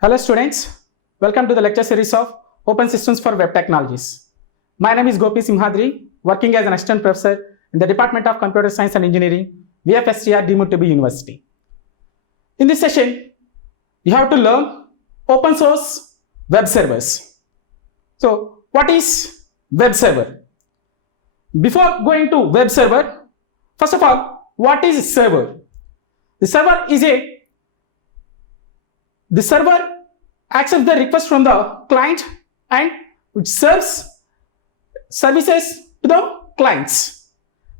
Hello students, welcome to the lecture series of Open Systems for Web Technologies. My name is Gopi Simhadri, working as an assistant professor in the Department of Computer Science and Engineering, VFSTR, Deemed to be University. In this session, you have to learn open source web servers. So, what is web server? Before going to web server, first of all, what is server? The server accepts the request from the client and it serves services to the clients.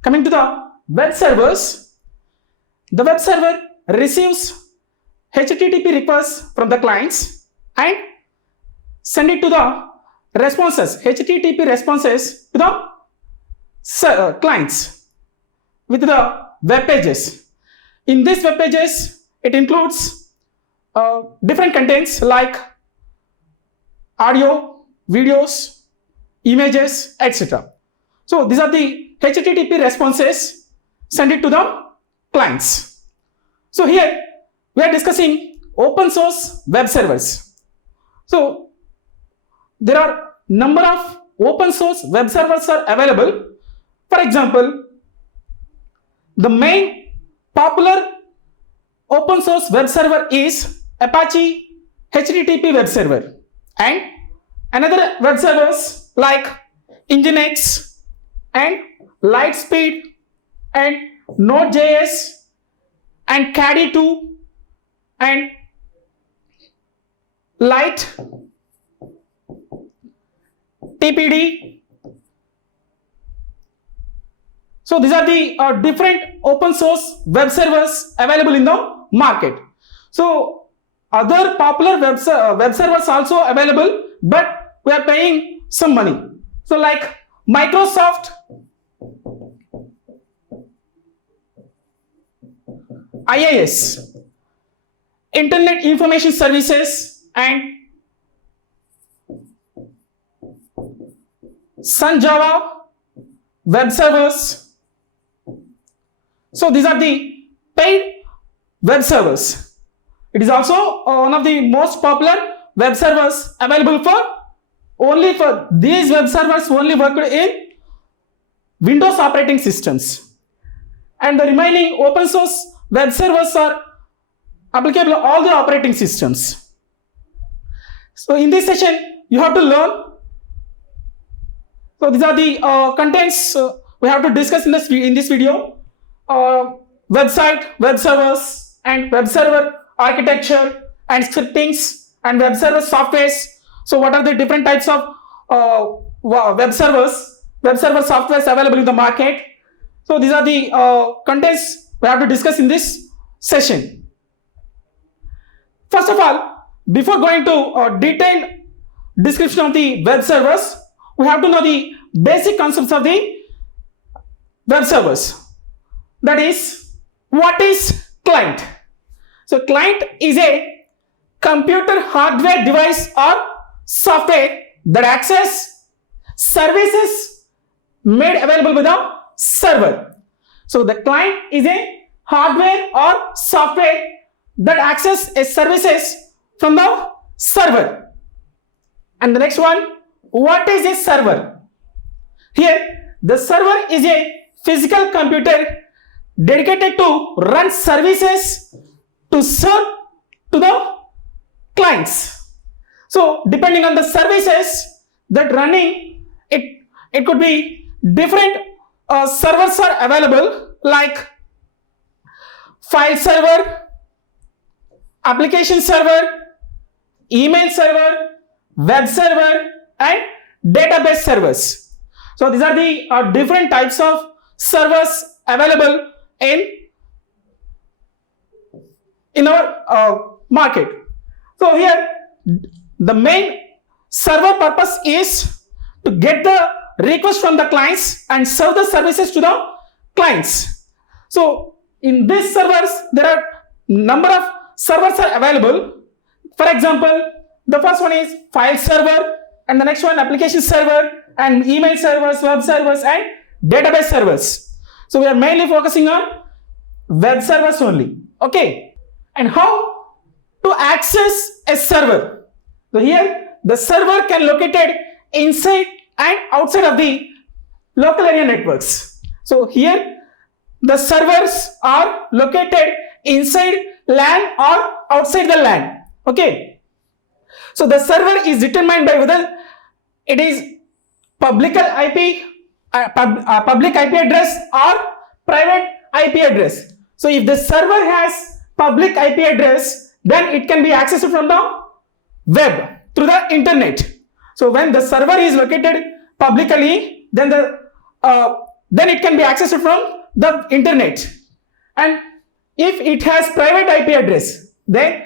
Coming to the web servers, the web server receives HTTP requests from the clients and send it to the responses, HTTP responses to the clients with the web pages. In these web pages, it includes different contents like audio, videos, images, etc. So these are the HTTP responses sent it to the clients. So here we are discussing open source web servers. So there are number of open source web servers are available. For example, the main popular open source web server is Apache HTTP web server, and another web servers like Nginx and Lightspeed and Node.js and Caddy2 and Light TPD. So these are the different open source web servers available in the market. So other popular web servers also available, but we are paying some money. So like Microsoft, IIS, Internet Information Services, and Sun Java web servers. So these are the paid web servers. It is also one of the most popular web servers available for these web servers only worked in Windows operating systems. And the remaining open source web servers are applicable to all the operating systems. So in this session, you have to learn. So these are the contents we have to discuss in this video. Website, web servers, and web server architecture and scriptings and web server softwares. So what are the different types of web server softwares available in the market? So these are the contents we have to discuss in this session. First of all, before going to detailed description of the web servers, we have to know the basic concepts of the web servers. That is, what is client? So client is a computer hardware device or software that access services made available with a server. So the client is a hardware or software that access services from the server. And the next one, what is a server? Here, the server is a physical computer dedicated to run services to serve to the clients. So depending on the services that running, it could be different servers are available like file server, application server, email server, web server, and database servers. So these are the different types of servers available in our market. So here the main server purpose is to get the request from the clients and serve the services to the clients. So in these servers there are number of servers are available. For example, the first one is file server, and the next one application server, and email servers, web servers, and database servers. So we are mainly focusing on web servers only. Okay. And how to access a server? So here the server can located inside and outside of the local area networks. So here the servers are located inside LAN or outside the LAN. Okay. So the server is determined by whether it is public IP address or private IP address. So if the server has public IP address, then it can be accessed from the web through the internet. So when the server is located publicly, then it can be accessed from the internet. And if it has private IP address, then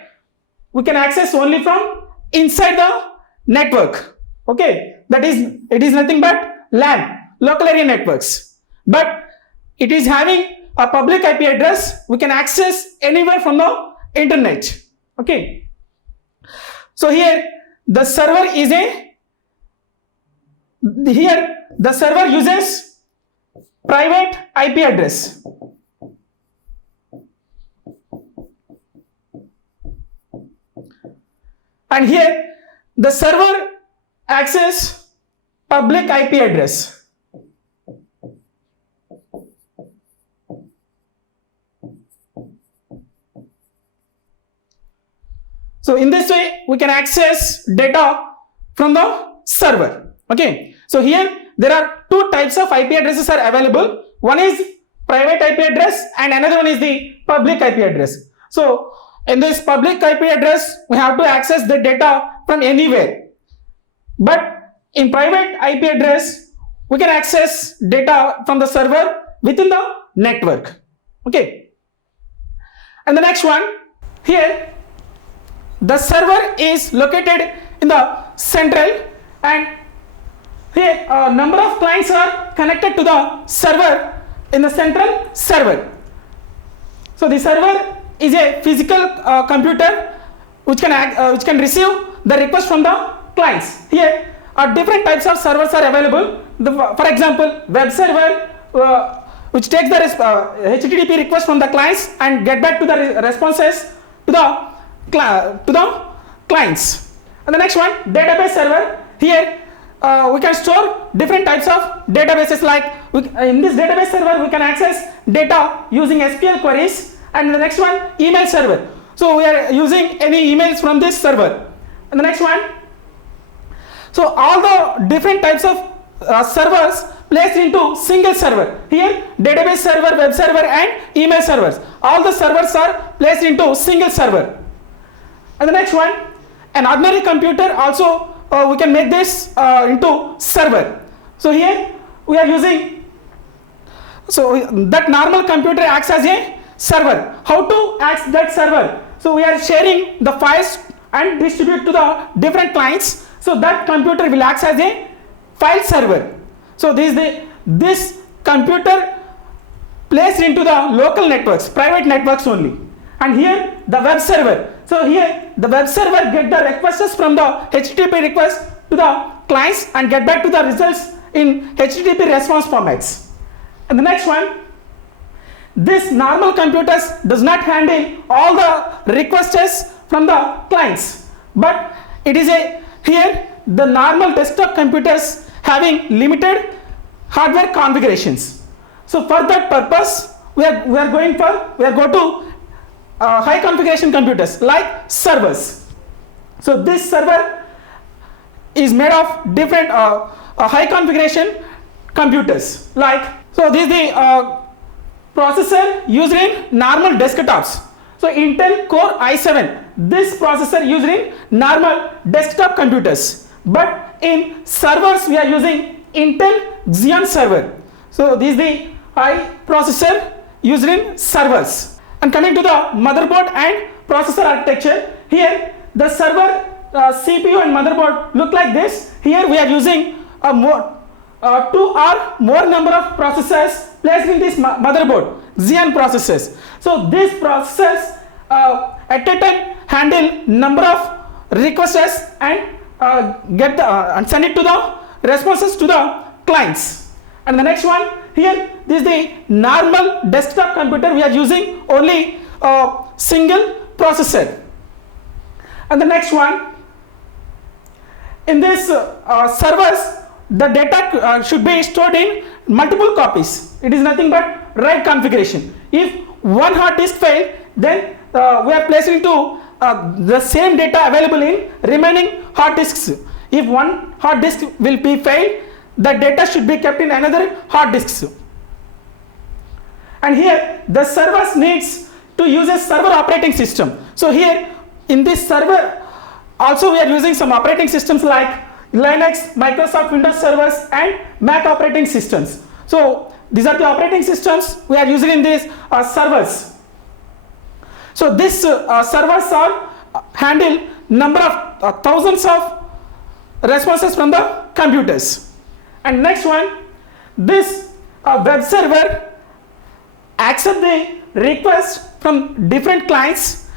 we can access only from inside the network. Okay, it is nothing but LAN, local area networks. But it is having a public IP address, we can access anywhere from the internet. Okay. So here the server uses private IP address. And here the server access public IP address. So in this way we can access data from the server. Okay. So here there are two types of IP addresses are available. One is private IP address and another one is the public IP address. So in this public IP address we have to access the data from anywhere. But in private IP address we can access data from the server within the network. Okay. And the next one, here the server is located in the central, and here a number of clients are connected to the server in the central server. So the server is a physical computer which can receive the request from the clients. Here different types of servers are available. For example, web server which takes the HTTP request from the clients and get back to the responses to the clients. And the next one, database server. Here we can store different types of databases. Like in this database server we can access data using SQL queries. And the next one, email server. So we are using any emails from this server. And the next one, so all the different types of servers placed into single server. Here database server, web server and email servers. All the servers are placed into single server. And the next one, an ordinary computer also we can make this into server. So here we are using, so that normal computer acts as a server. How to access that server? So we are sharing the files and distribute to the different clients. So that computer will act as a file server. So this computer placed into the local networks, private networks only. And here the web server. So here the web server get the requests from the HTTP request to the clients and get back to the results in HTTP response formats. And the next one, this normal computers does not handle all the requests from the clients, but it is here the normal desktop computers having limited hardware configurations. So for that purpose we are going to high configuration computers like servers. So this server is made of different high configuration computers. Like, so this is the processor used in normal desktops. So Intel Core i7, this processor used in normal desktop computers, but in servers we are using Intel Xeon server. So this is the high processor used in servers. And coming to the motherboard and processor architecture, here the server CPU and motherboard look like this. Here we are using two or more number of processors placed in this motherboard, Xeon processors. So these processors at a time handle number of requests and and send it to the responses to the clients. And the next one, Here, this is the normal desktop computer. We are using only a single processor. And the next one, in this servers, the data should be stored in multiple copies. It is nothing but RAID configuration. If one hard disk failed, then we are placing to the same data available in remaining hard disks. If one hard disk will be failed, the data should be kept in another hard disks. And here the servers needs to use a server operating system. So here in this server also we are using some operating systems like Linux, Microsoft Windows servers and Mac operating systems. So these are the operating systems we are using in these servers. So these servers are handle number of thousands of responses from the computers. And next one, this web server accept the request from different clients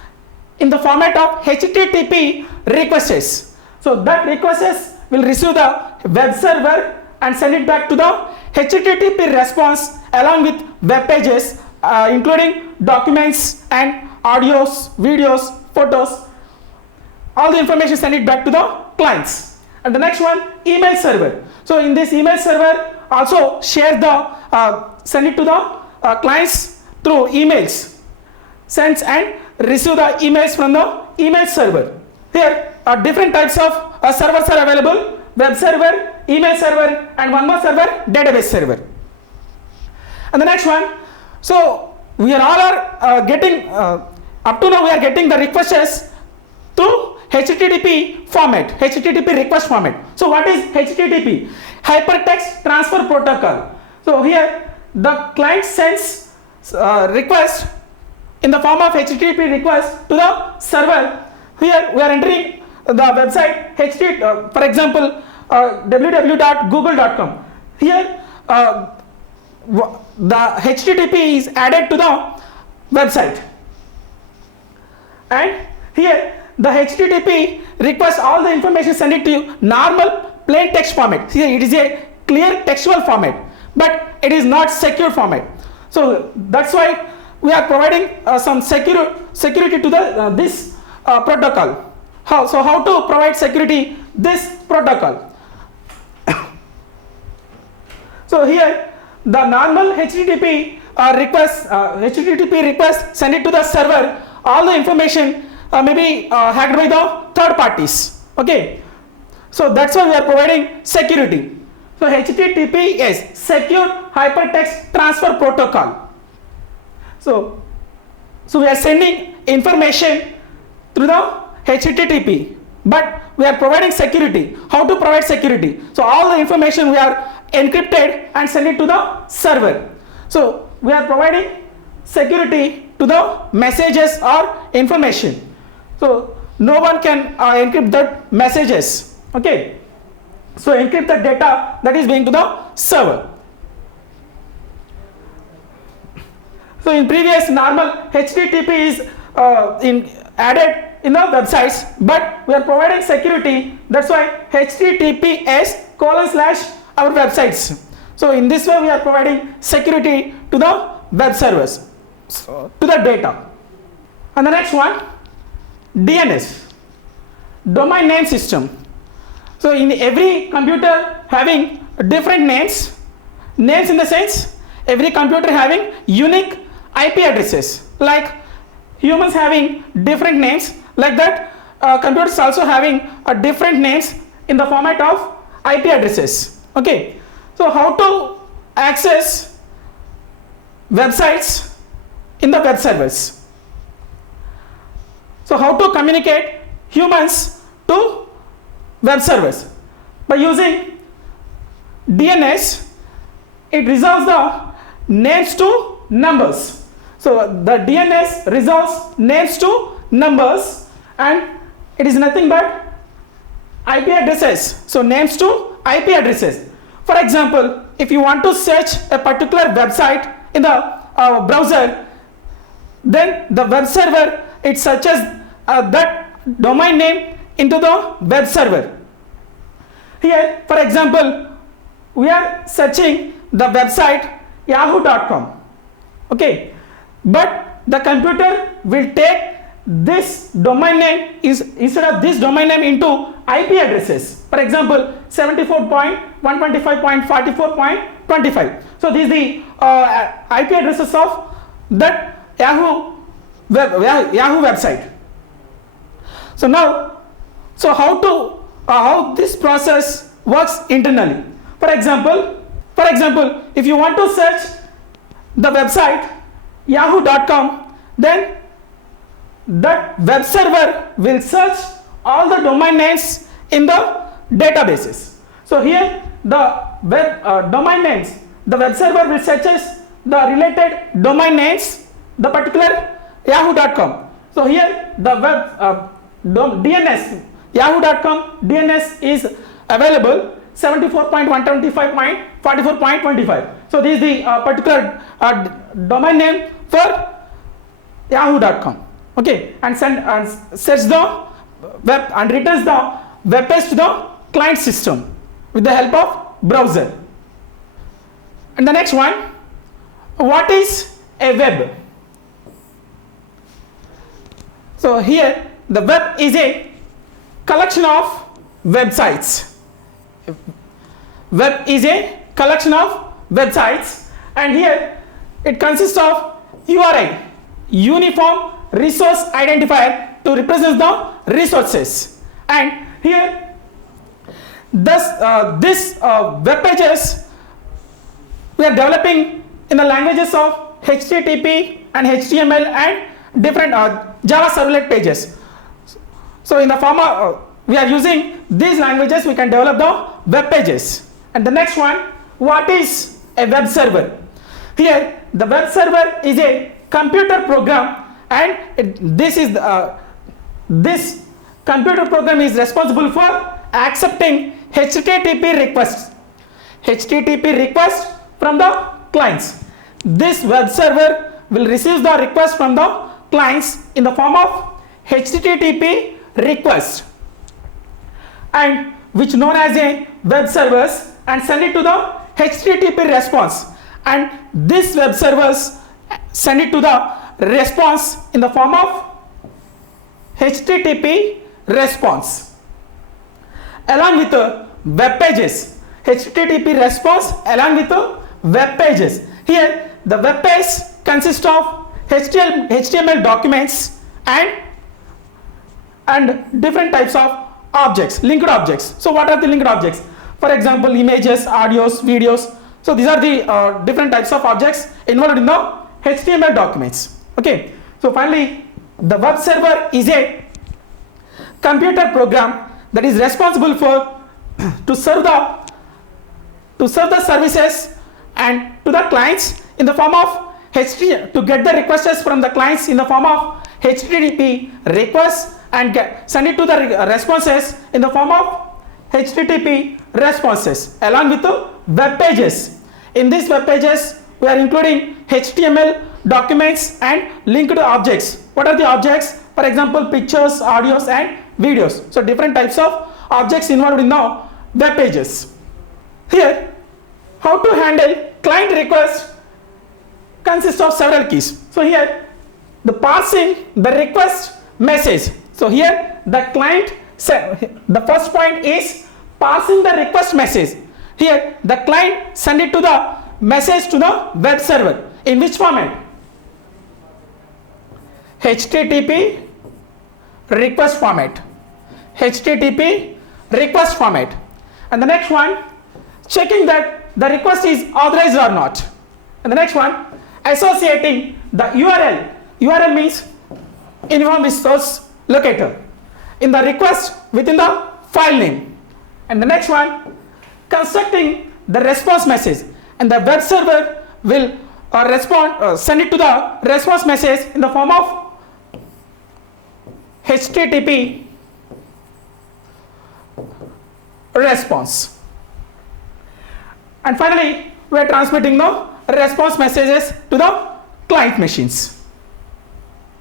in the format of HTTP requests. So that requests will receive the web server and send it back to the HTTP response along with web pages including documents and audios, videos, photos. All the information send it back to the clients. And the next one, email server. So in this email server also share the send it to the clients through emails, sends and receive the emails from the email server. Here different types of servers are available: web server, email server, and one more server, database server. And the next one, so we are all getting up to now we are getting the requests through HTTP format, HTTP request format. So what is HTTP? Hypertext Transfer Protocol. So here the client sends request in the form of HTTP request to the server. Here we are entering the website HTTP, for example www.google.com. Here the HTTP is added to the website, and here the HTTP requests all the information, send it to you normal plain text format. Here it is a clear textual format, but it is not secure format. So that's why we are providing some security to the this protocol. How to provide security this protocol? So here the normal HTTP request send it to the server. All the information may be hacked by the third parties. Okay, so that's why we are providing security. So HTTP is Secure Hypertext Transfer Protocol. So we are sending information through the HTTP, but we are providing security. How to provide security? So all the information we are encrypted and send it to the server. So we are providing security to the messages or information. So no one can encrypt the messages. Okay, so encrypt the data that is going to the server. So in previous normal HTTP is added in the websites, but we are providing security. That's why HTTPS:/ our websites. So in this way we are providing security to the web servers, to the data. And the next one, DNS, domain name system. So in every computer having different names in the sense every computer having unique IP addresses, like humans having different names, like that computers also having different names in the format of IP addresses. Okay, so how to access websites in the web servers? So how to communicate humans to web servers? By using DNS, it resolves the names to numbers. So the DNS resolves names to numbers, and it is nothing but IP addresses. So names to IP addresses. For example, if you want to search a particular website in the browser, then the web server, it searches that domain name into the web server. Here, for example, we are searching the website yahoo.com. Okay, but the computer will take this domain name instead of this domain name into IP addresses. For example, 74.125.44.25. So this is the IP addresses of that Yahoo website. So now, how this process works internally? For example, if you want to search the website yahoo.com, then that web server will search all the domain names in the databases. So here the web domain names, the web server will searches the related domain names, the particular yahoo.com. So here the web DNS, yahoo.com DNS is available 74.125.44.25. So this is the particular domain name for yahoo.com. Okay, and sets the web and returns the web page to the client system with the help of browser. And the next one, what is a web? So here the web is a collection of websites. Web is a collection of websites, and here it consists of URI, uniform resource identifier, to represent the resources. And here this web pages we are developing in the languages of HTTP and HTML and different Java servlet pages. So in the form of we are using these languages, we can develop the web pages. And the next one, what is a web server? Here the web server is a computer program, and this computer program is responsible for accepting HTTP requests from the clients. This web server will receive the request from the clients in the form of HTTP request, and which known as a web servers, and send it to the HTTP response, and this web servers send it to the response in the form of HTTP response along with web pages. HTTP response along with web pages. Here the web page consists of HTML documents and different types of objects, linked objects. So what are the linked objects? For example, images, audios, videos. So these are the different types of objects involved in the HTML documents. Okay, so finally the web server is a computer program that is responsible for to serve the services and to the clients in the form of to get the requests from the clients in the form of HTTP requests, and send it to the responses in the form of HTTP responses along with the web pages. In these web pages we are including HTML documents and linked objects. What are the objects? For example, pictures, audios and videos. So different types of objects involved in the web pages. Here, how to handle client request consists of several keys. So here the passing the request message. So here the client, the first point is passing the request message. Here the client send it to the message to the web server. In which format? HTTP request format. HTTP request format. And the next one, checking that the request is authorized or not. And the next one, associating the URL. URL means uniform resource locator in the request within the file name. And the next one, constructing the response message, and the web server will send it to the response message in the form of HTTP response. And finally, we are transmitting the response messages to the client machines.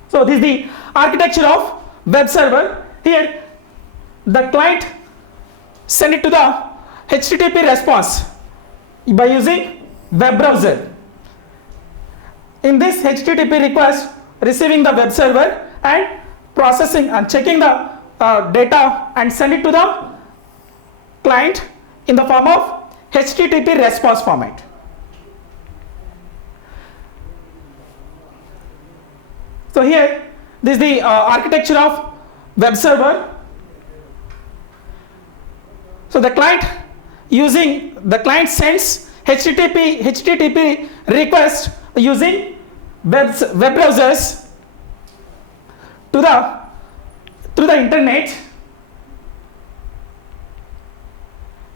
So this is the architecture of web server. Here the client send it to the HTTP response by using web browser. in this HTTP request, receiving the web server and processing and checking the data and send it to the client in the form of HTTP response format. So here this is the architecture of web server. So the client sends HTTP request using web browsers through the internet.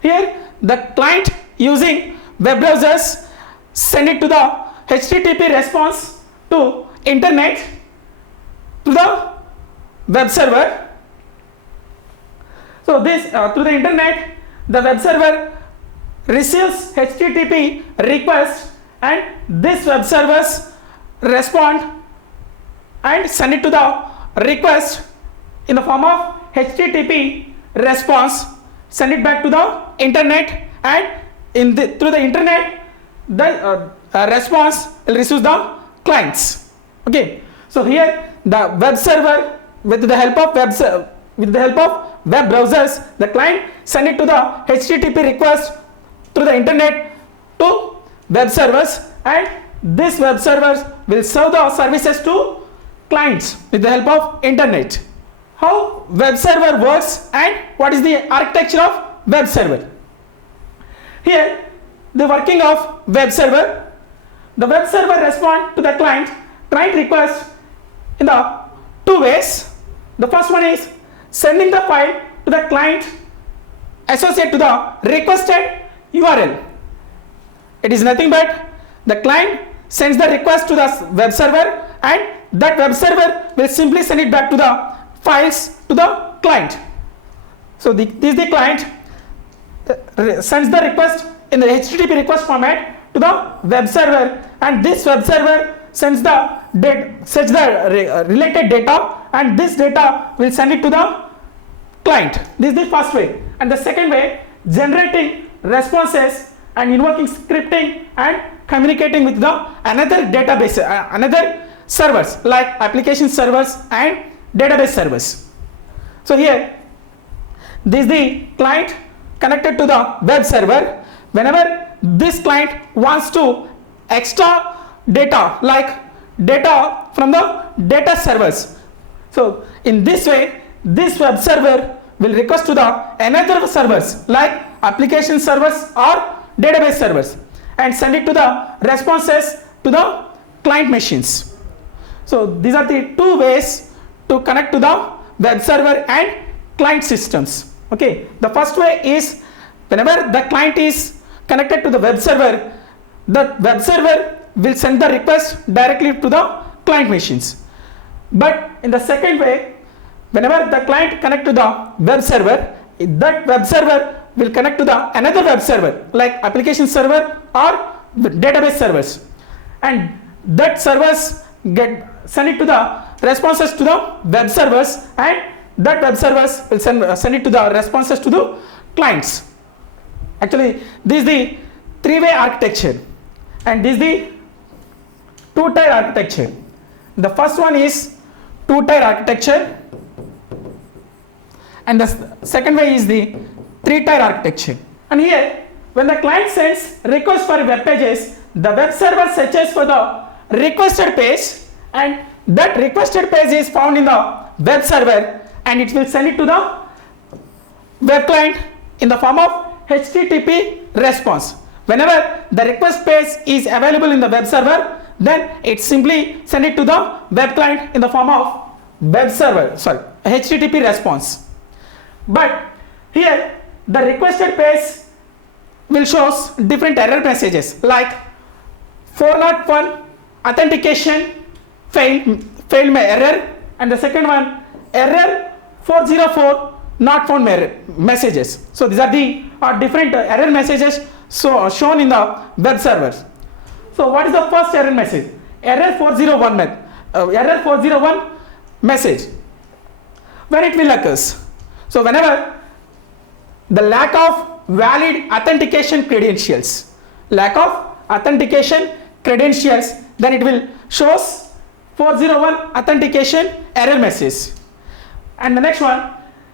Here the client using web browsers send it to the HTTP response to internet to the web server. So this through the internet, the web server receives HTTP request and this web servers respond and send it to the request in the form of HTTP response, send it back to the internet, and through the internet the response will receive the clients. Okay, so here the web server with the help of web browsers, the client send it to the HTTP request through the internet to web servers, and this web servers will serve the services to clients with the help of internet. How web server works and what is the architecture of web server? Here the working of web server. The web server respond to the client request in the two ways. The first one is sending the file to the client associated to the requested URL. It is nothing but the client sends the request to the web server and that web server will simply send it back to the files to the client. So this is the client sends the request in the HTTP request format to the web server, and this web server sends the related data, and this data will send it to the client. This is the first way. And the second way, generating responses and invoking scripting and communicating with the another database, another servers like application servers and database servers. So here this is the client connected to the web server. Whenever this client wants to extra data like data from the data servers, so in this way this web server will request to the another servers like application servers or database servers and send it to the responses to the client machines. So these are the two ways to connect to the web server and client systems. Okay, the first way is whenever the client is connected to the web server will send the request directly to the client machines. But in the second way, whenever the client connect to the web server, that web server will connect to the another web server like application server or database servers, and that servers send it to the responses to the web servers, and that web servers will send it to the responses to the clients. Actually this is the three-way architecture and this is the two-tier architecture. The first one is two-tier architecture and the second way is the three-tier architecture. And here when the client sends request for web pages, the web server searches for the requested page and that requested page is found in the web server and it will send it to the web client in the form of HTTP response. Whenever the request page is available in the web server, then it simply send it to the web client in the form of HTTP response. But here the requested page will shows different error messages like 401 authentication failed error, and the second one error 404 not found messages. So these are the different error messages shown in the web servers. So what is the first error message? Error 401 message. When it will occurs? So whenever the lack of valid authentication credentials, then it will shows 401 authentication error message. And the next one,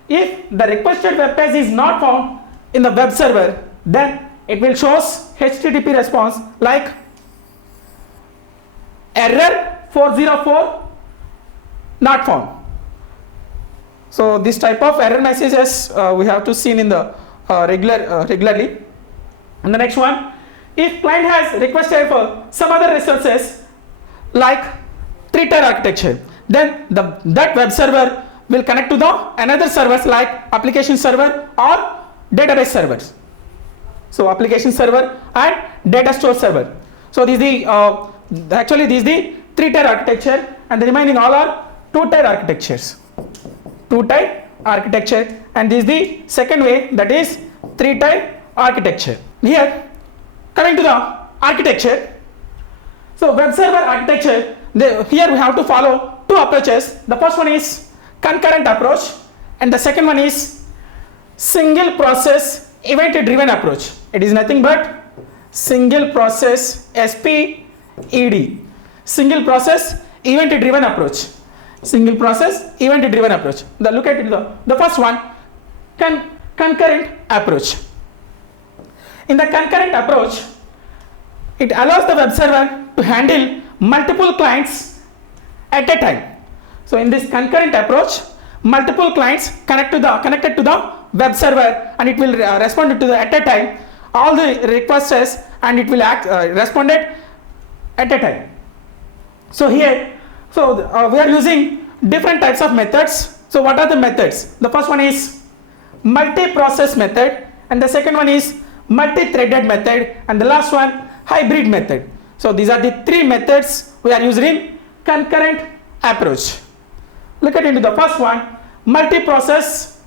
if the requested web page is not found in the web server, then it will shows HTTP response like error 404 not found. So this type of error messages we have to see in the regularly. And the next one, if client has requested for some other resources like three-tier architecture, then that web server will connect to the another servers like application server or database servers. So application server and data store server. So this is the actually this is the three-tier architecture, and the remaining all are two-tier architectures. Two-tier architecture, and this is the second way, that is three-tier architecture. Here, coming to the architecture. So web server architecture, here we have to follow two approaches. The first one is concurrent approach, and the second one is single process event driven approach. It is nothing but single process SPED, single process event driven approach. Single process event driven approach. Look at it, the first one, concurrent approach. In the concurrent approach, it allows the web server to handle multiple clients at a time. So in this concurrent approach, multiple clients connected to the web server, and it will respond to the at a time all the requests, and it will responded at a time. So here, we are using different types of methods. So what are the methods? The first one is multi-process method, and the second one is multi-threaded method, and the last one hybrid method. So these are the three methods we are using in concurrent approach. Look at into the first one, multi-process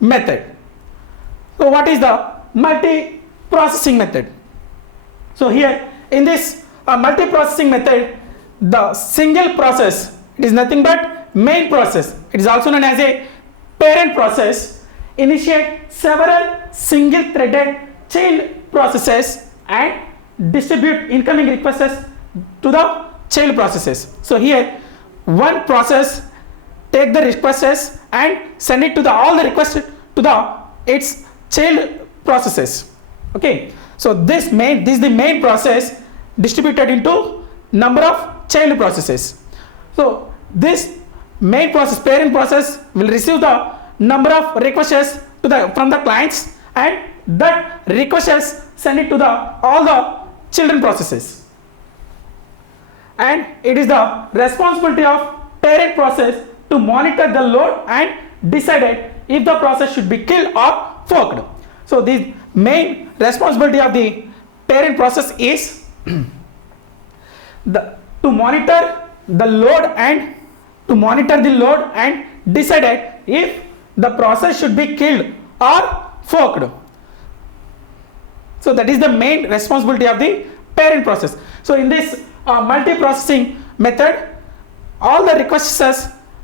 method. So what is the multi-processing method? So here in this multi-processing method, the single process, it is nothing but main process, it is also known as a parent process, initiate several single threaded child processes and distribute incoming requests to the child processes. So here one process take the requests and send it to all the requests to its child processes. Okay, so this is the main process distributed into number of child processes. So this main process, parent process, will receive the number of requests from the clients, and that requests send it to all the children processes. And it is the responsibility of parent process to monitor the load and decide if the process should be killed or forked. So the main responsibility of the parent process is to monitor the load and decide if the process should be killed or forked. So that is the main responsibility of the parent process. So in this multi-processing method, all the requests are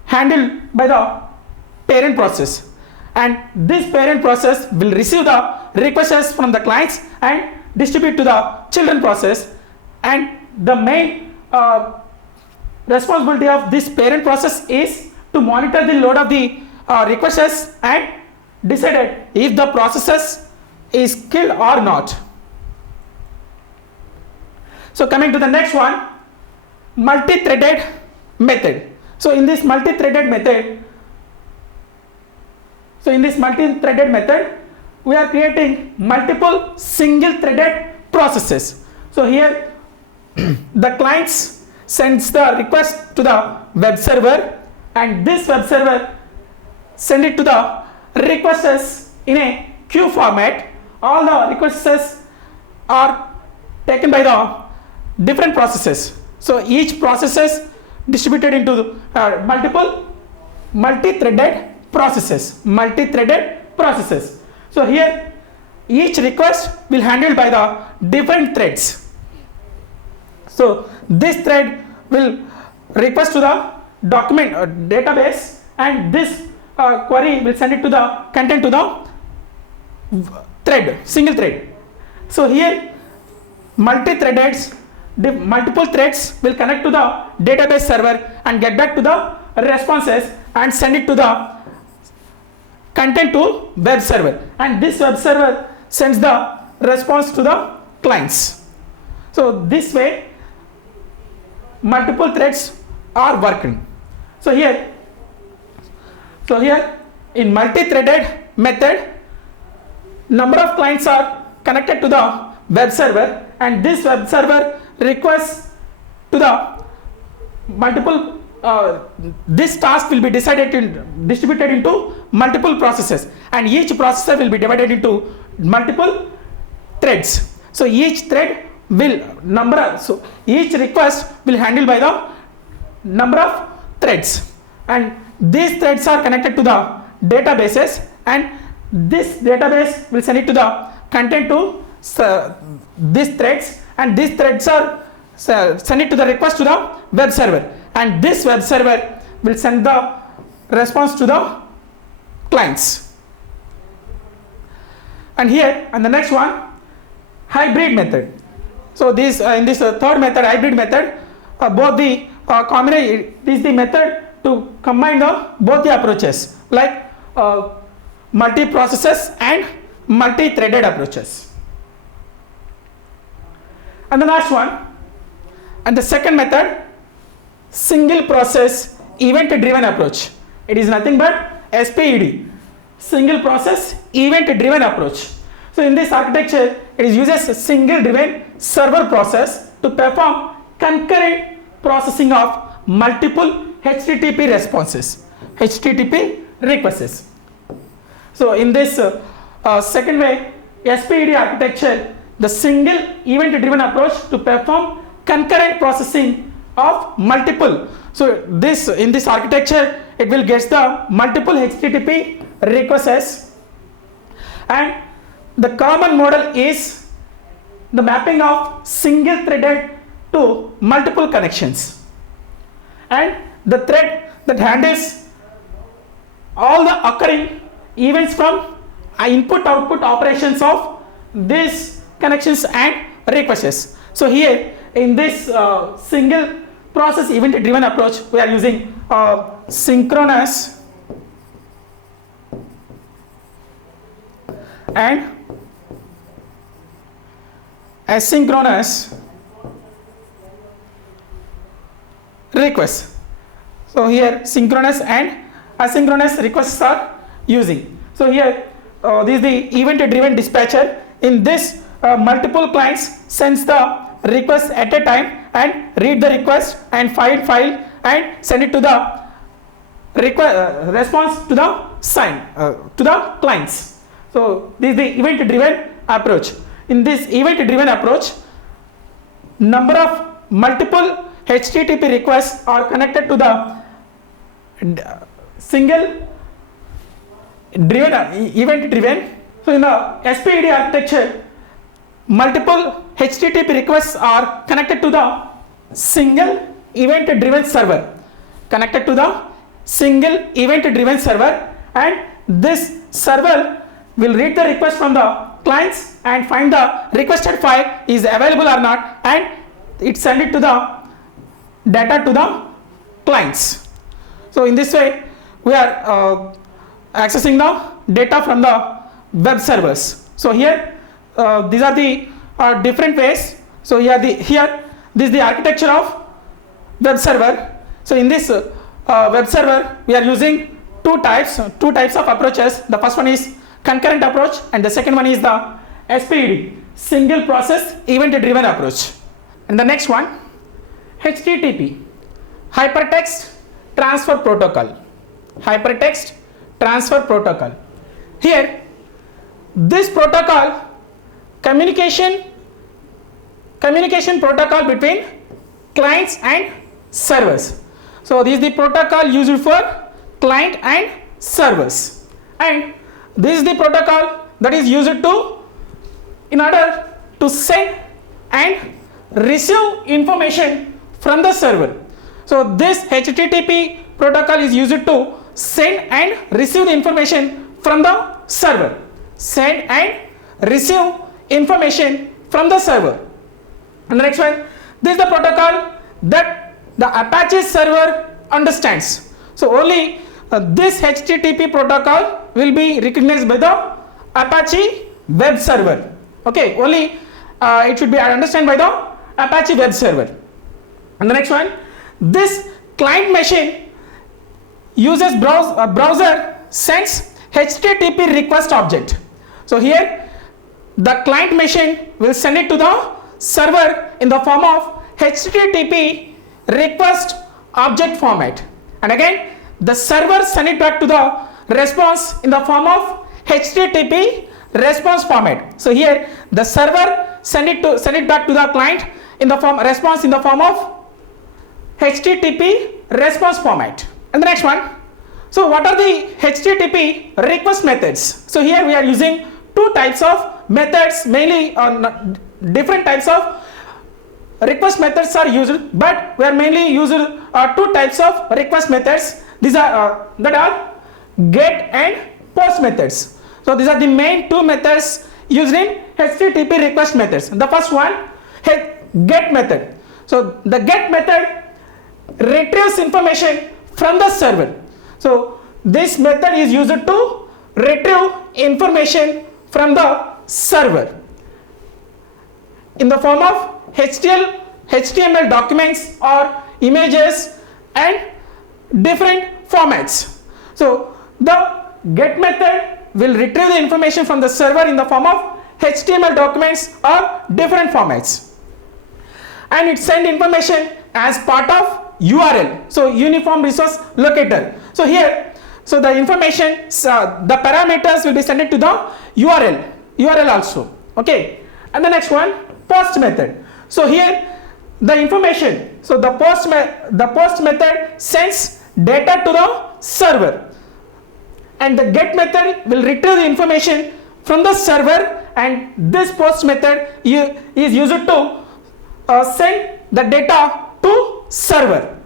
handled by the parent process, and this parent process will receive the requests from the clients and distribute to the children process, and the main responsibility of this parent process is to monitor the load of the requests and decide if the process is killed or not. So coming to the next one, multi-threaded method. So in this multi-threaded method, we are creating multiple single-threaded processes. So here the clients sends the request to the web server, and this web server send it to the requests in a queue format. All the requests are taken by the different processes. So each process is distributed into multiple multi-threaded processes. So here each request will handled by the different threads. So this thread will request to the document database, and this query will send it to the content to the thread, single thread. So here multi-threaded the multiple threads will connect to the database server and get back to the responses and send it to the content to web server, and this web server sends the response to the clients. So this way multiple threads are working. So here in multi-threaded method, number of clients are connected to the web server, and this web server requests to the multiple this task will be distributed into multiple processes, and each processor will be divided into multiple threads. So each thread will each request will handled by the number of threads, and these threads are connected to the databases, and this database will send it to the content to these threads, and these threads are send it to the request to the web server, and this web server will send the response to the clients. And here, and the next one, hybrid method. So this in this third method, hybrid method, both the combination is the method to combine both the approaches, like multi-processes and multi-threaded approaches. And the last one, and the second method, single process event driven approach. It is nothing but SPED, single process event driven approach. So in this architecture, it uses a single driven server process to perform concurrent processing of multiple HTTP responses, HTTP requests. So in this second way, SPED architecture, the single event driven approach to perform concurrent processing of multiple. So this in this architecture, it will get the multiple HTTP requests, and the common model is the mapping of single threaded to multiple connections, and the thread that handles all the occurring events from input output operations of these connections and requests. So here in this single process event driven approach, we are using synchronous and asynchronous requests. So here synchronous and asynchronous requests are using. So here this is the event driven dispatcher. In this multiple clients sends the request at a time and read the request and file and send it to the response to the clients. So this is the event driven approach. In this event driven approach, number of multiple HTTP requests are connected to the single event driven. So in the SPED architecture, multiple HTTP requests are connected to the single event driven server, and this server will read the request from the clients and find the requested file is available or not, and it send it to the data to the clients. So in this way we are accessing the data from the web servers. So here these are the different ways. So here this is the architecture of web server. So in this web server, we are using two types of approaches. The first one is concurrent approach, and the second one is the SPED, single process event driven approach. And the next one, HTTP, hypertext transfer protocol. Here this protocol, communication protocol between clients and servers. So this is the protocol used for client and servers, and this is the protocol that is used in order to send and receive information from the server. So this HTTP protocol is used to send and receive the information from the server. And the next one, This is the protocol that the Apache server understands. So only this HTTP protocol will be recognized by the Apache web server. Okay, only it should be understood by the Apache web server. And the next one, this client machine uses browser sends HTTP request object. So here the client machine will send it to the server in the form of HTTP request object format, and again the server send it back to the response in the form of HTTP response format. So here the server send it back to the client in the form response in the form of HTTP response format. And the next one, so what are the HTTP request methods? So here we are using two types of methods, mainly different types of request methods are used, but we are mainly using two types of request methods. These are that are get and post methods. So these are the main two methods used in HTTP request methods. The first one, get method. So the get method retrieves information from the server. So this method is used to retrieve information from the server in the form of HTML documents or images and different formats. So the get method will retrieve the information from the server in the form of HTML documents or different formats, and it sends information as part of URL, so uniform resource locator. So here, so the information, the parameters will be sent to the URL also. Okay, and the next one, post method. So here the information, so the post method sends data to the server, and the get method will retrieve the information from the server, and this post method is used to send the data to server,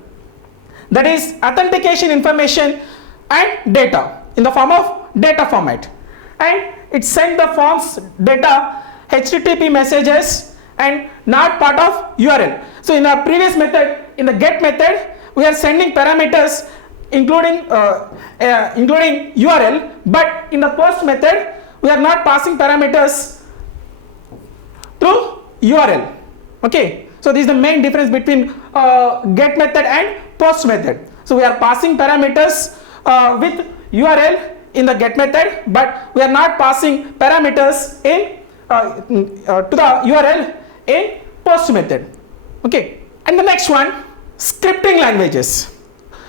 that is authentication information and data in the form of data format, and it sends the forms data HTTP messages and not part of URL. So in our previous method, in the get method, we are sending parameters including URL, but in the post method we are not passing parameters through URL. Okay, so this is the main difference between get method and post method. So we are passing parameters with URL in the get method, but we are not passing parameters in to the URL in post method. Okay, and the next one, scripting languages.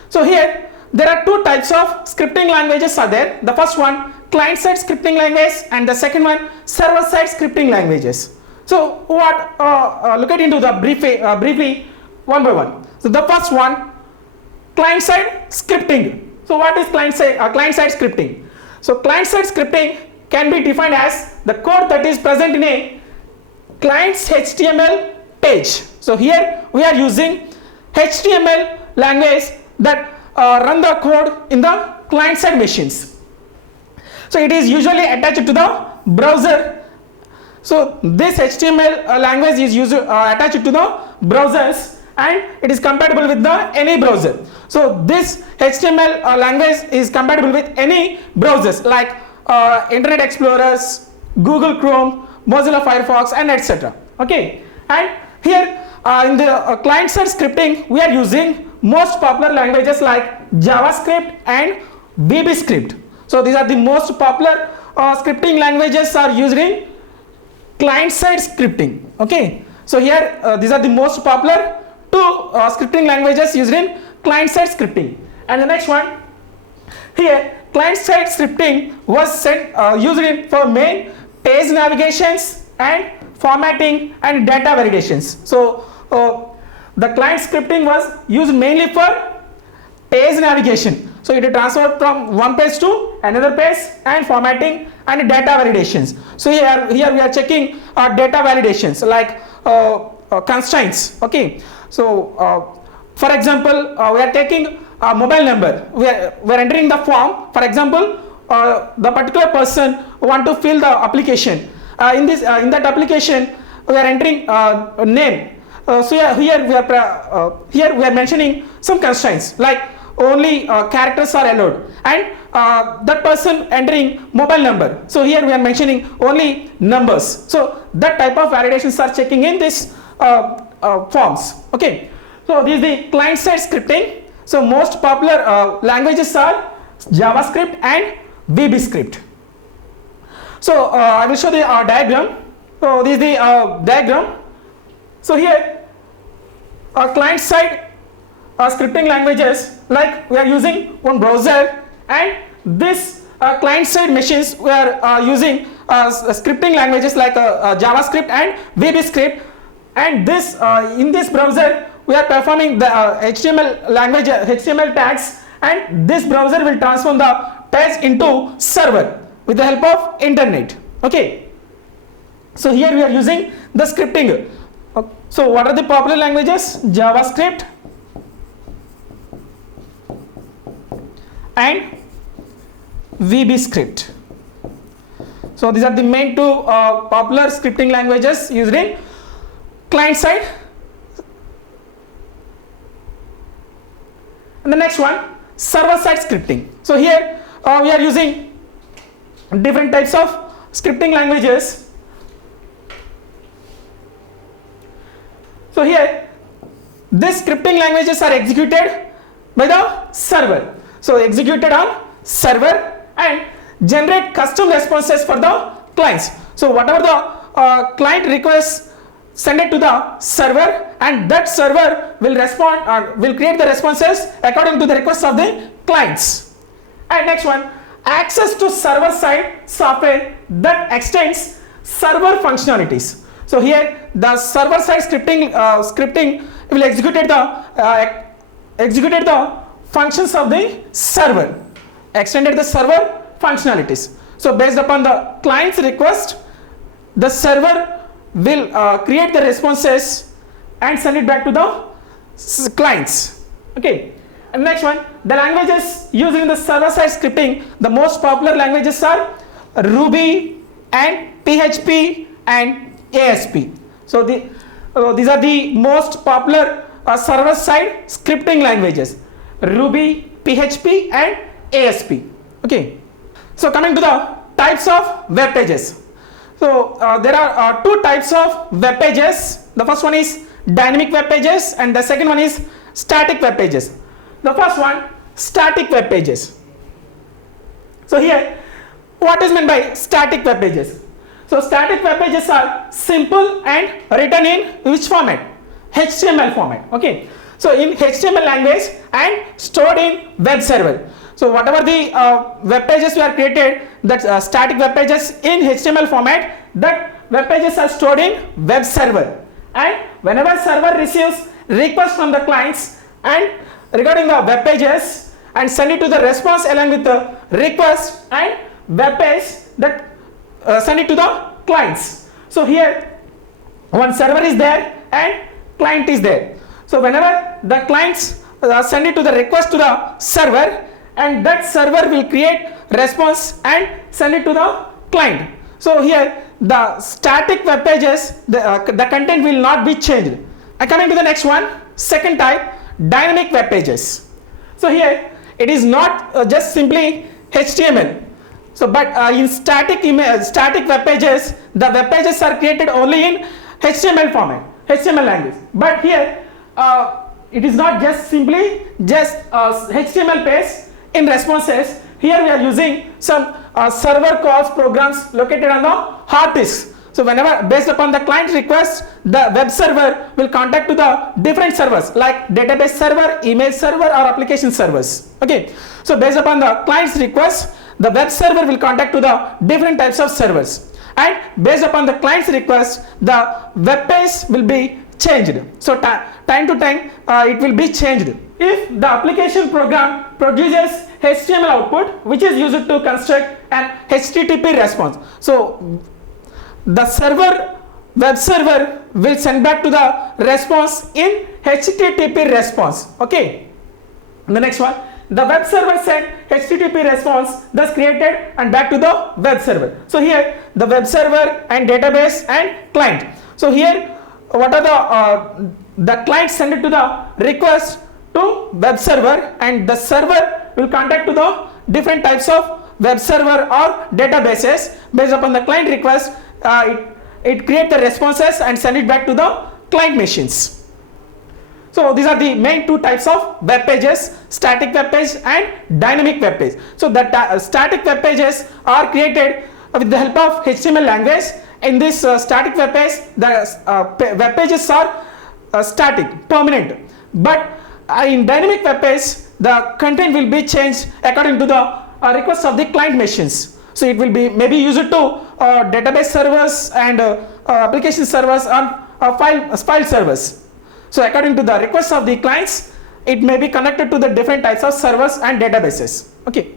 So here there are two types of scripting languages are there. The first one, client side scripting language, and the second one, server side scripting languages. So what look at into the briefly one by one. So the first one, client side scripting. So what is client side scripting? So client side scripting can be defined as the code that is present in a client's HTML page. So here we are using HTML language that run the code in the client side machines. So it is usually attached to the browser. So this HTML language is attached to the browsers, and it is compatible with any browser. So this HTML language is compatible with any browsers like Internet Explorers, Google Chrome, Mozilla Firefox, and etc. Okay, and here in the client side scripting we are using most popular languages like JavaScript and VBScript. So these are the most popular scripting languages are used in client side scripting. Okay, so here these are the most popular two scripting languages used in client side scripting. And the next one, here client side scripting was used for main page navigations and formatting and data validations. So the client scripting was used mainly for page navigation. So it transferred from one page to another page and formatting and data validations. So here we are checking data validations like constraints. Okay, so for example, we are taking a mobile number. We are entering the form. For example, the particular person want to fill the application. In that application, we are entering name. Here we are mentioning some constraints like only characters are allowed, and that person entering mobile number. So here we are mentioning only numbers. So that type of validations are checking in this forms. Okay. So this is the client side scripting. So most popular languages are JavaScript and VBScript. So I will show the diagram. So this is the diagram. So here client side scripting languages, like we are using one browser, and this client side machines we are using scripting languages like JavaScript and VBScript, and this in this browser we are performing the HTML language HTML tags, and this browser will transform the page into server with the help of internet. Okay. So here we are using the scripting. So what are the popular languages? JavaScript and VBScript. So these are the main two popular scripting languages used in client side. And the next one, server side scripting. So here we are using different types of scripting languages. So here these scripting languages are executed by the server. So executed on server and generate custom responses for the clients. So whatever the client requests, send it to the server, and that server will respond or will create the responses according to the requests of the clients. And next one, access to server side software that extends server functionalities. So here the server side scripting will execute the functions of the server, extended the server functionalities. So based upon the client's request, the server will create the responses and send it back to the clients. Okay. And next one, the languages used in the server side scripting, the most popular languages are Ruby and PHP and ASP. So these are the most popular server side scripting languages: Ruby, PHP and ASP. Okay. So coming to the types of web pages. So there are two types of web pages. The first one is dynamic web pages and the second one is static web pages. The first one, static web pages. So here what is meant by static web pages? So static web pages are simple and written in which format? HTML format. Okay. So in HTML language and stored in web server. So whatever the web pages we are created, that static web pages in HTML format, that web pages are stored in web server, and whenever server receives request from the clients and regarding the web pages and send it to the response along with the request and web page, that send it to the clients. So here one server is there and client is there. So whenever the clients send it to the request to the server, and that server will create response and send it to the client. So here the static web pages, the content will not be changed. And coming to the next one, second type, dynamic web pages. So here it is not just simply HTML. So but in static web pages, the web pages are created only in HTML format, HTML language. But here it is not just simply HTML page in responses. Here we are using some server calls programs located on the hard disk. So whenever based upon the client request, the web server will contact to the different servers like database server, email server or application servers. Okay. So based upon the client's request, the web server will contact to the different types of servers, and based upon the client's request, the web page will be changed. So time to time it will be changed. If the application program produces HTML output which is used to construct an HTTP response, so the web server will send back to the response in HTTP response. Okay. The next one, the web server sent HTTP response thus created and back to the web server. So here the web server and database and client. So here what are the client send it to the request to web server, and the server will contact to the different types of web server or databases. Based upon the client request, it create the responses and send it back to the client machines. So these are the main two types of web pages: static web page and dynamic web page. So the static web pages are created with the help of HTML language. In this static web page, the web pages are static, permanent, but in dynamic web page, the content will be changed according to the request of the client machines. So it will be maybe used to database servers and application servers and file servers. So according to the request of the clients, it may be connected to the different types of servers and databases. Okay.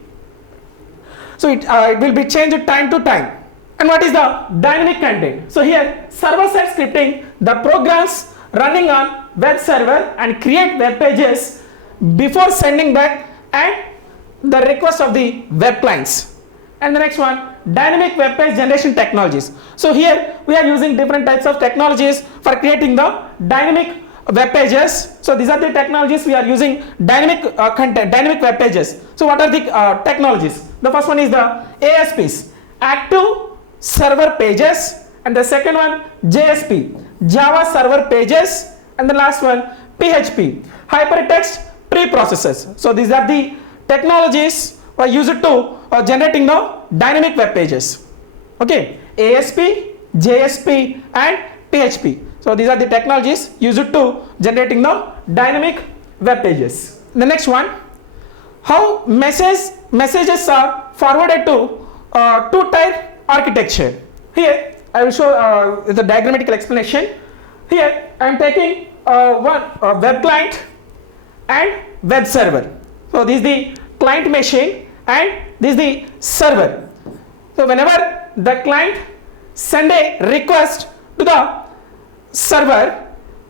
So it will be changed time to time. And what is the dynamic content? So here, server-side scripting, the programs running on web server and create web pages before sending back and the request of the web clients. And the next one, dynamic web page generation technologies. So here we are using different types of technologies for creating the dynamic web pages. So these are the technologies we are using: dynamic content, dynamic web pages. So what are the technologies? The first one is the ASPs, active server pages, and the second one JSP, Java server pages, and the last one PHP, hypertext preprocessors. So these are the technologies we are used to generating the dynamic web pages. Okay, ASP, JSP, and PHP. So these are the technologies used to generating the dynamic web pages. The next one, how messages are forwarded to two-tier architecture. Here I will show the diagrammatical explanation. Here I am taking one web client and web server. So this is the client machine and this is the server. So whenever the client send a request to the server,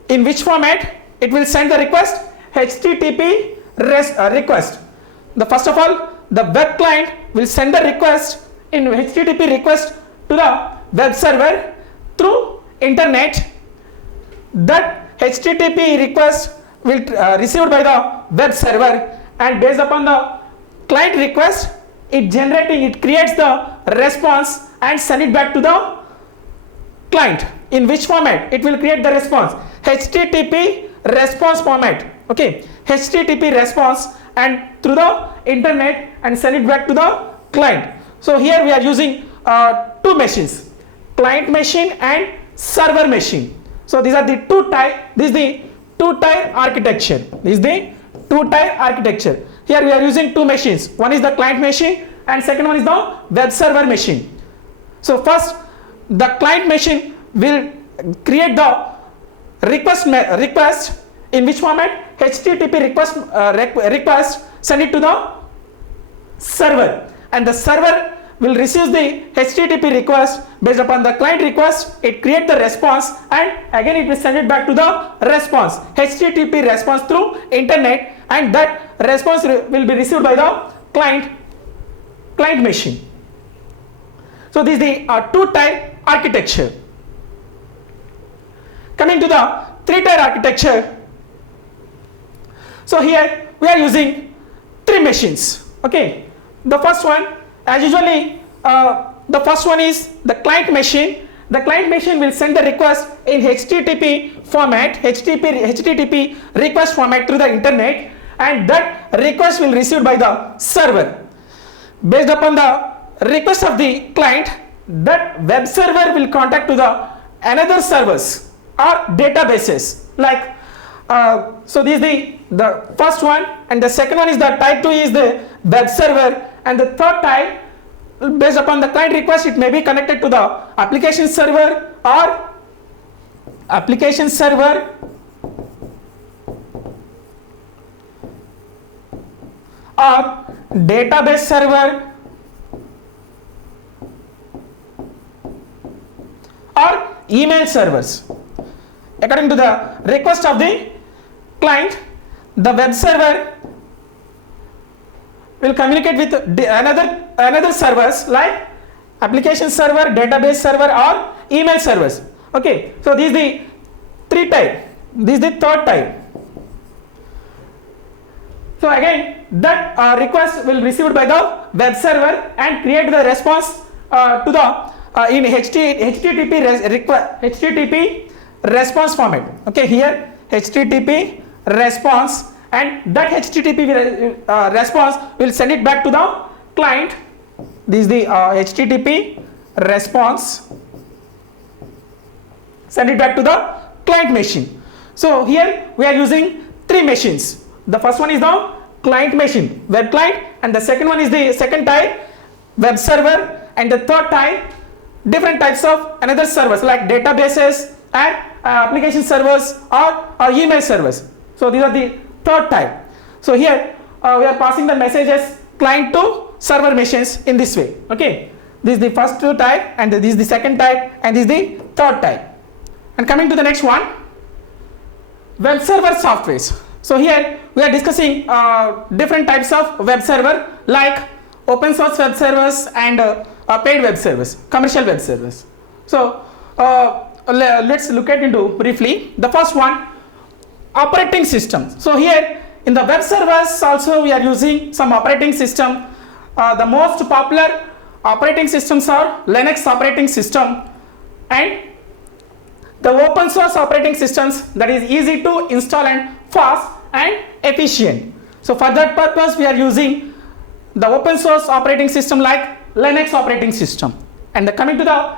in which format it will send the request? HTTP request. The first of all, the web client will send the request in HTTP request to the web server through internet. That HTTP request will received by the web server, and based upon the client request, it creates the response and send it back to the client. In which format it will create the response? HTTP response format. Okay, HTTP response, and through the internet, and send it back to the client. So here we are using two machines, client machine and server machine. So these are the two type. This is the two-tier architecture. This is the two-tier architecture. Here we are using two machines. One is the client machine and second one is the web server machine. So first, the client machine will create the request in which format? HTTP request, send it to the server, and the server will receive the HTTP request. Based upon the client request, it create the response, and again it will send it back to the response, HTTP response through internet, and that response will be received by the client machine. So this is the two-tier architecture. Coming to the three-tier architecture. So here we are using three machines. Okay, the first one, as usually, the first one is the client machine. The client machine will send the request in HTTP format, HTTP request format through the internet, and that request will be received by the server. Based upon the request of the client, that web server will contact to the another servers or databases. Like so this is the first one, and the second one is the type 2 is the web server, and the third type, based upon the client request, it may be connected to the application server or database server or email servers. According to the request of the client, the web server will communicate with another servers like application server, database server, or email servers. Okay, so this is the 3 type. This is the third type. So again, that request will received by the web server and create the response to the in HTTP response format. Okay, here HTTP response, and that HTTP response will send it back to the client. This is the HTTP response, send it back to the client machine. So here we are using 3 machines. The first one is the client machine, web client, and the second one is the second type, web server, and the third type, different types of another servers like databases and application servers or email servers. So these are the third type. So here we are passing the messages client to server machines in this way. Okay, this is the first type, and this is the second type, and this is the third type. And coming to the next one, web server softwares. So here we are discussing different types of web server like open source web servers and paid web servers, commercial web servers. So let's look at into briefly. The first one, operating system. So here in the web servers also we are using some operating system. The most popular operating systems are Linux operating system and the open source operating systems that is easy to install and fast and efficient. So for that purpose we are using the open source operating system like Linux operating system. And coming to the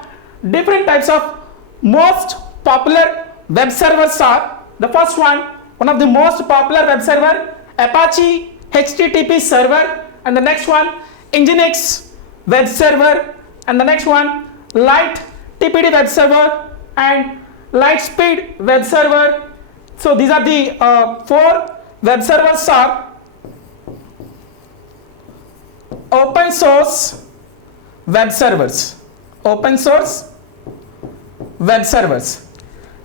different types of most popular web servers are, the first one of the most popular web server, Apache HTTP server, and the next one Nginx web server, and the next one Light TPD web server and Lightspeed web server. So these are the 4 web servers are open source web servers, open source web servers.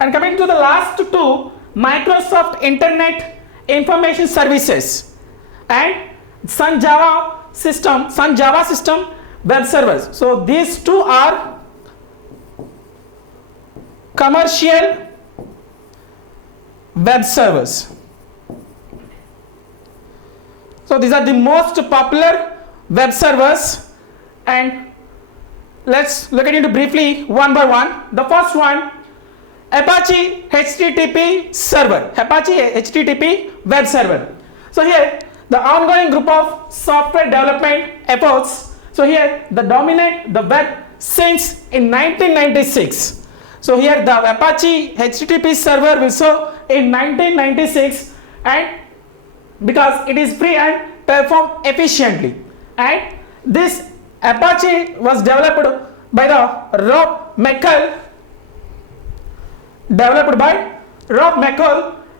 And coming to the last 2, Microsoft Internet Information Services and Sun Java System web servers. So these 2 are commercial web servers. So these are the most popular web servers, and let's look at it briefly one by one. The first one, Apache HTTP server, Apache HTTP web server. So here the ongoing group of software development efforts. So here the dominate the web since in 1996. So here the Apache HTTP server will show in 1996, and because it is free and perform efficiently. And this Apache was developed by the Rob McCall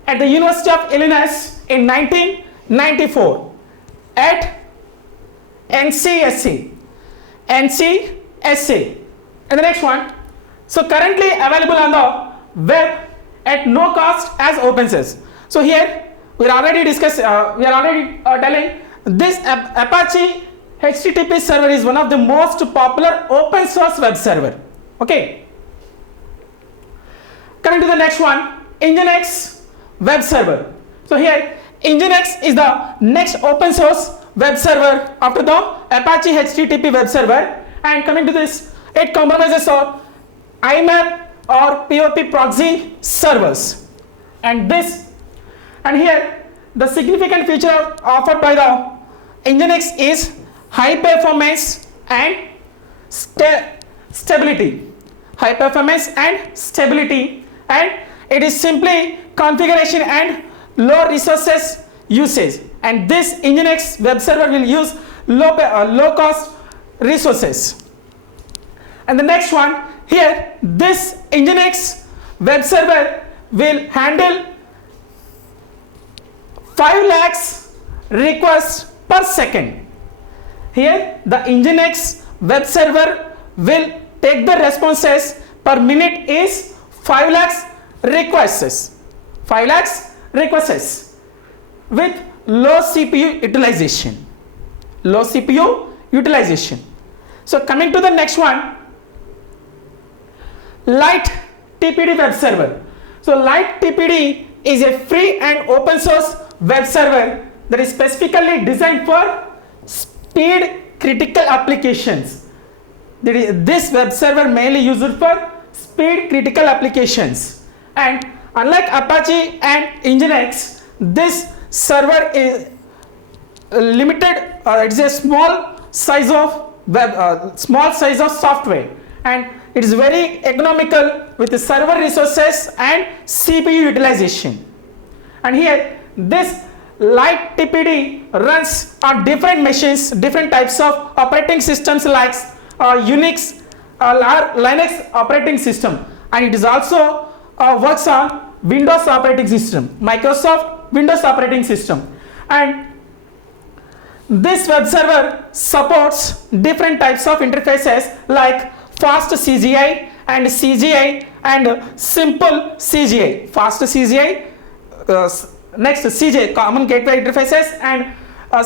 at the University of Illinois in 1994 at NCSC. And the next one, so currently available on the web at no cost as open source. So here we are already telling this Apache HTTP server is one of the most popular open source web server. Okay. Coming to the next one, Nginx web server. So here Nginx is the next open source web server after the Apache HTTP web server. And coming to this, it comprises of IMAP or POP proxy servers. And here the significant feature offered by the Nginx is high performance and stability. High performance and stability, and it is simply configuration and low resources usage. And this Nginx web server will use low cost resources. And the next one, here this Nginx web server will handle 5 lakhs requests per second. Here the Nginx web server will take the responses per minute is 5 lakhs requests. 5 lakhs requests with low CPU utilization. Low CPU utilization. So coming to the next one, Light TPD web server. So Light TPD is a free and open source web server that is specifically designed for speed critical applications. This web server mainly used for speed critical applications, and unlike Apache and Nginx, this server is limited. It's a small size of software, and it is very economical with the server resources and CPU utilization. And here this Light TPD runs on different machines, different types of operating systems like Unix or Linux operating system, and it is also works on Windows operating system, Microsoft Windows operating system. And this web server supports different types of interfaces like fast CGI and CGI and simple CGI. Fast CGI, next CGI, common gateway interfaces, and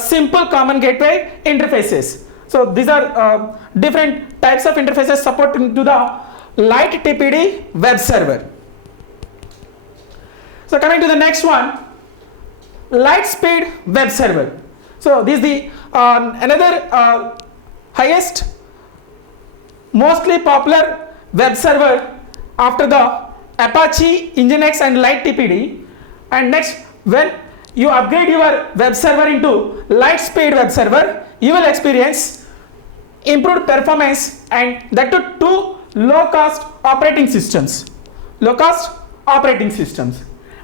simple common gateway interfaces. So these are different types of interfaces supported to the Light TPD web server. So coming to the next one, Lightspeed web server. So this is the another highest, mostly popular web server after the Apache, Nginx and Light TPD. And next, when you upgrade your web server into Lightspeed web server, you will experience improved performance, and that to two low-cost operating systems.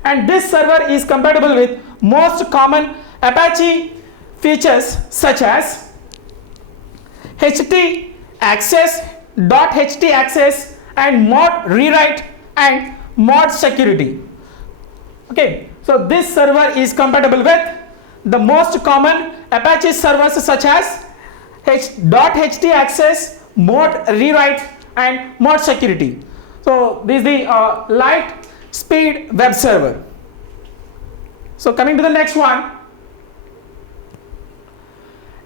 And this server is compatible with most common Apache features such as HT access, .ht access, and mod rewrite and mod security. Okay, so this server is compatible with the most common Apache servers such as .ht access, mod rewrite, and mod security. So this is the Lightspeed web server. So coming to the next one,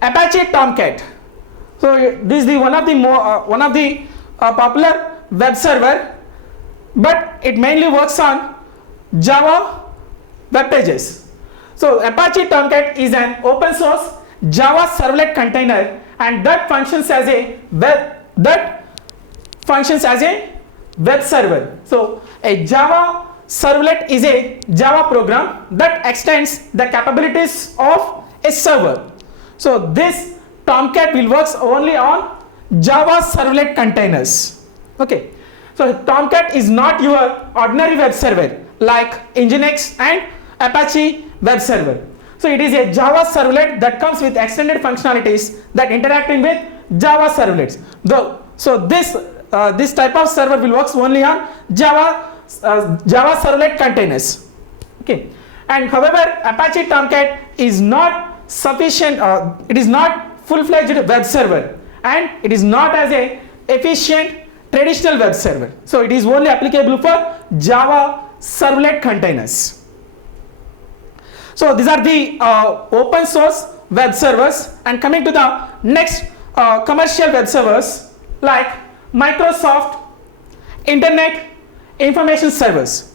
Apache Tomcat. So this is the one of the popular web server, but it mainly works on Java web pages. So Apache Tomcat is an open source Java servlet container, and that functions as a web server. So a Java servlet is a Java program that extends the capabilities of a server. So this Tomcat will work only on Java servlet containers. Okay, so Tomcat is not your ordinary web server like Nginx and Apache web server. So it is a Java servlet that comes with extended functionalities that interacting with Java servlets. So this type of server will work only on Java servlet containers. Okay, and however Apache Tomcat is not sufficient, it is not full-fledged web server, and it is not as a efficient traditional web server. So it is only applicable for Java servlet containers. So these are the open source web servers. And coming to the next commercial web servers like Microsoft Internet Information Servers.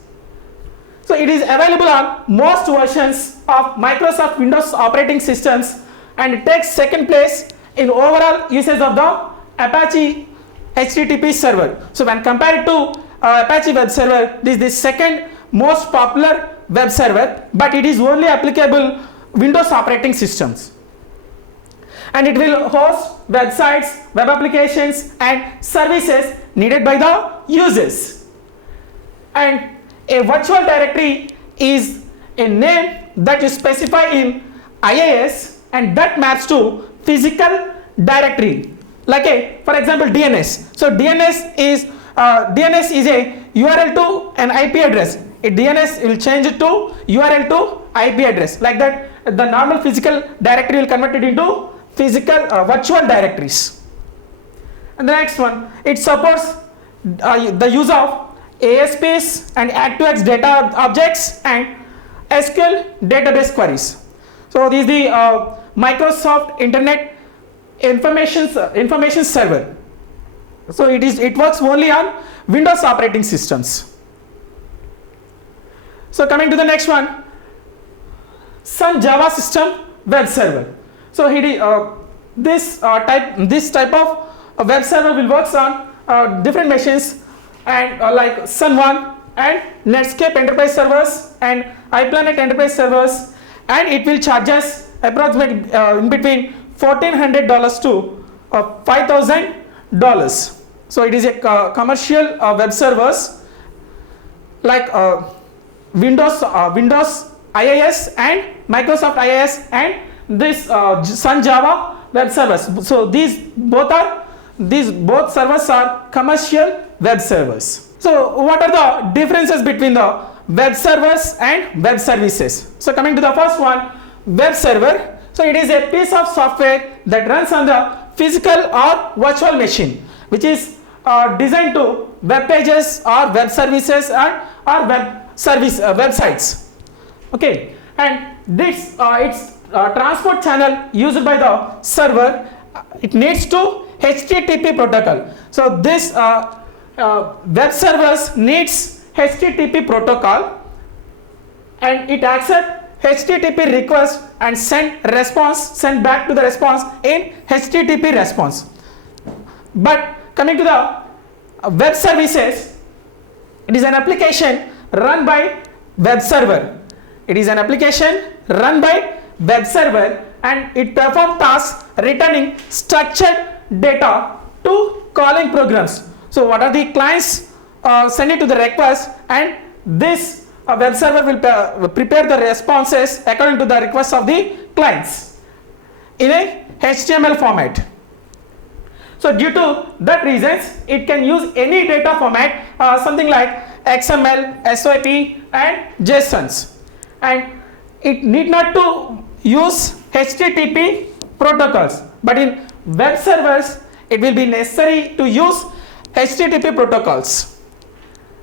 So it is available on most versions of Microsoft Windows operating systems, and it takes second place in overall usage of the Apache HTTP server. So when compared to Apache web server, this is the second most popular web server, but it is only applicable Windows operating systems, and it will host websites, web applications, and services needed by the users. And a virtual directory is a name that you specify in IIS, and that maps to physical directory, like for example DNS. So DNS is a URL to an IP address. A DNS will change it to URL to IP address. Like that, the normal physical directory will convert it into physical virtual directories. And the next one, it supports the use of ASPs and ActiveX data objects and SQL database queries. So this is the Microsoft Internet Information Server. So it works only on Windows operating systems. So coming to the next one, Sun Java System Web Server. So this type of web server will works on different machines and like Sun One and Netscape Enterprise servers and iPlanet Enterprise servers, and it will charge us approximately in between $1,400 to $5,000. So it is a commercial web servers like Windows IIS and Microsoft IIS and this Sun Java web servers. So these both servers are commercial web servers. So what are the differences between the web servers and web services? So coming to the first one, web server. So it is a piece of software that runs on the physical or virtual machine, which is designed to web pages or web services or websites. Okay, and this its transport channel used by the server, it needs to HTTP protocol. So this web servers needs HTTP protocol, and it accepts HTTP request and send back to the response in HTTP response. But coming to the web services, it is an application run by web server. It is an application run by web server, and it performs tasks returning structured data to calling programs. So what are the clients sending to the request, and this web server will prepare the responses according to the requests of the clients in a HTML format. So due to that reasons, it can use any data format, something like XML, SOAP and JSONs, and it need not to use HTTP protocols, but in web servers it will be necessary to use HTTP protocols.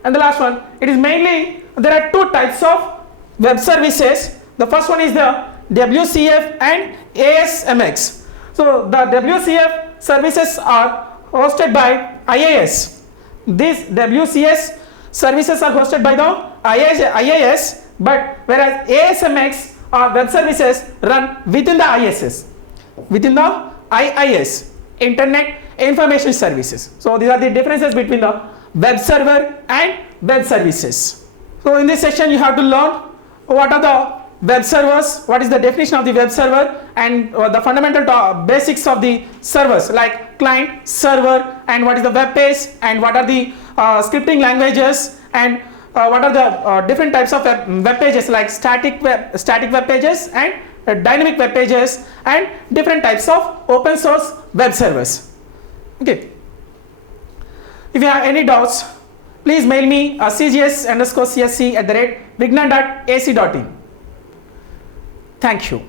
And the last one, it is mainly, there are two types of web services. The first one is the WCF and ASMX. So the WCF services are hosted by IIS. These WCS services are hosted by the IIS, but whereas ASMX web services run within the IIS, Internet Information Services. So these are the differences between the web server and web services. So in this section you have to learn what are the web servers, what is the definition of the web server, and the fundamental basics of the servers like client, server, and what is the web page, and what are the scripting languages, and what are the different types of web pages like static web pages and dynamic web pages, and different types of open source web servers. Okay. If you have any doubts, please mail me cgs_csc@vignan.ac.in. Thank you.